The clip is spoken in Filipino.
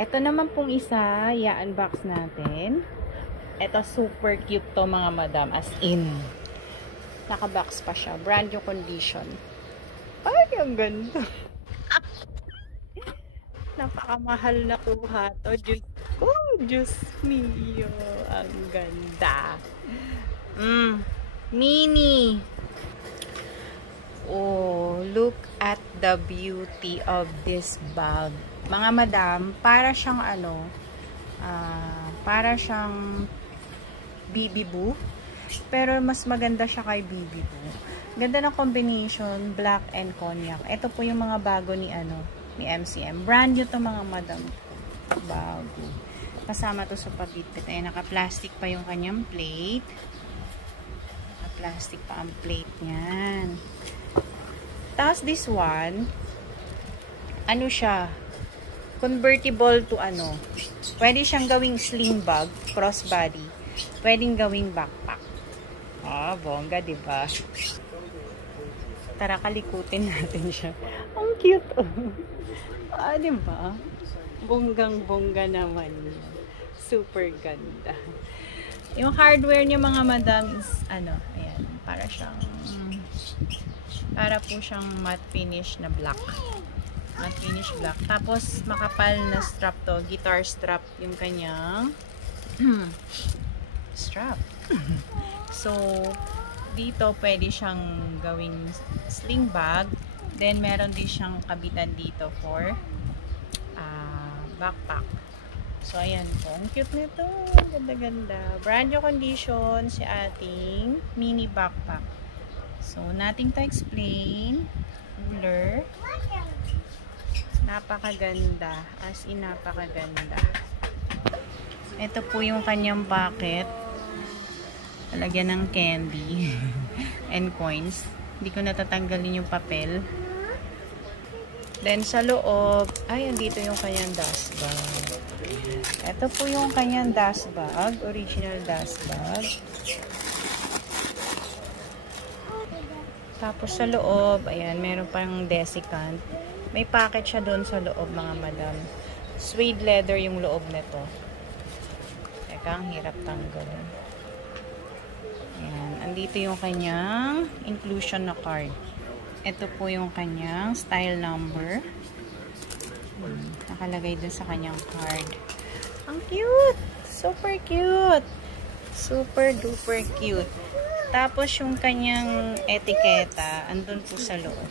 Ito naman pong isa, i-unbox natin. Ito super cute to mga madam, as in. Naka-box pa siya, brand new condition. Ay, ang ganda. Napakamahal na kuha to. Diyos ko, Diyos mio. Ang ganda. Mini. Oh, look at the beauty of this bag. Mga madam, para siyang para siyang BB Boo. Pero mas maganda siya kay BB Boo. Ganda ng combination, black and cognac. Ito po yung mga bago ni MCM. Brand new to mga madam. Bago. Kasama to sa pabitbit. Ayan, naka-plastic pa yung kanyang plate. Naka-plastic pa ang plate niyan. Tapos this one, siya, convertible to pwede siyang gawing sling bag, crossbody. Pwedeng gawing backpack. Bongga, diba? Tara, kalikutin natin siya. Ang cute, oh. Diba? Bonggang-bongga naman. Super ganda. Yung hardware niya mga madam is, ayan, para po siyang matte finish na black. Matte finish black. Tapos, makapal na strap to. Guitar strap yung kanyang strap. So, dito pwede siyang gawing sling bag. Then, meron din siyang kabitan dito for backpack. So, ayan po. Ang cute nito. Ganda-ganda. Brand new condition si ating mini backpack. So, nothing to explain. Cooler. Napakaganda. As in, napakaganda. Ito po yung kanyang bucket. Talagyan ng candy and coins. Hindi ko natatanggalin yung papel. Then, sa loob, andito yung kanyang dust bag. Ito po yung kanyang dust bag. Original dust bag. Tapos sa loob, ayan, meron pang desiccant. May packet siya doon sa loob, mga madam. Suede leather yung loob nito. Teka, ang hirap tanggalin. Ayan, andito yung kanyang inclusion na card. Ito po yung kanyang style number. Nakalagay dun sa kanyang card. Ang cute! Super cute! Super duper cute. Tapos yung kanyang etiketa, andun po sa loob.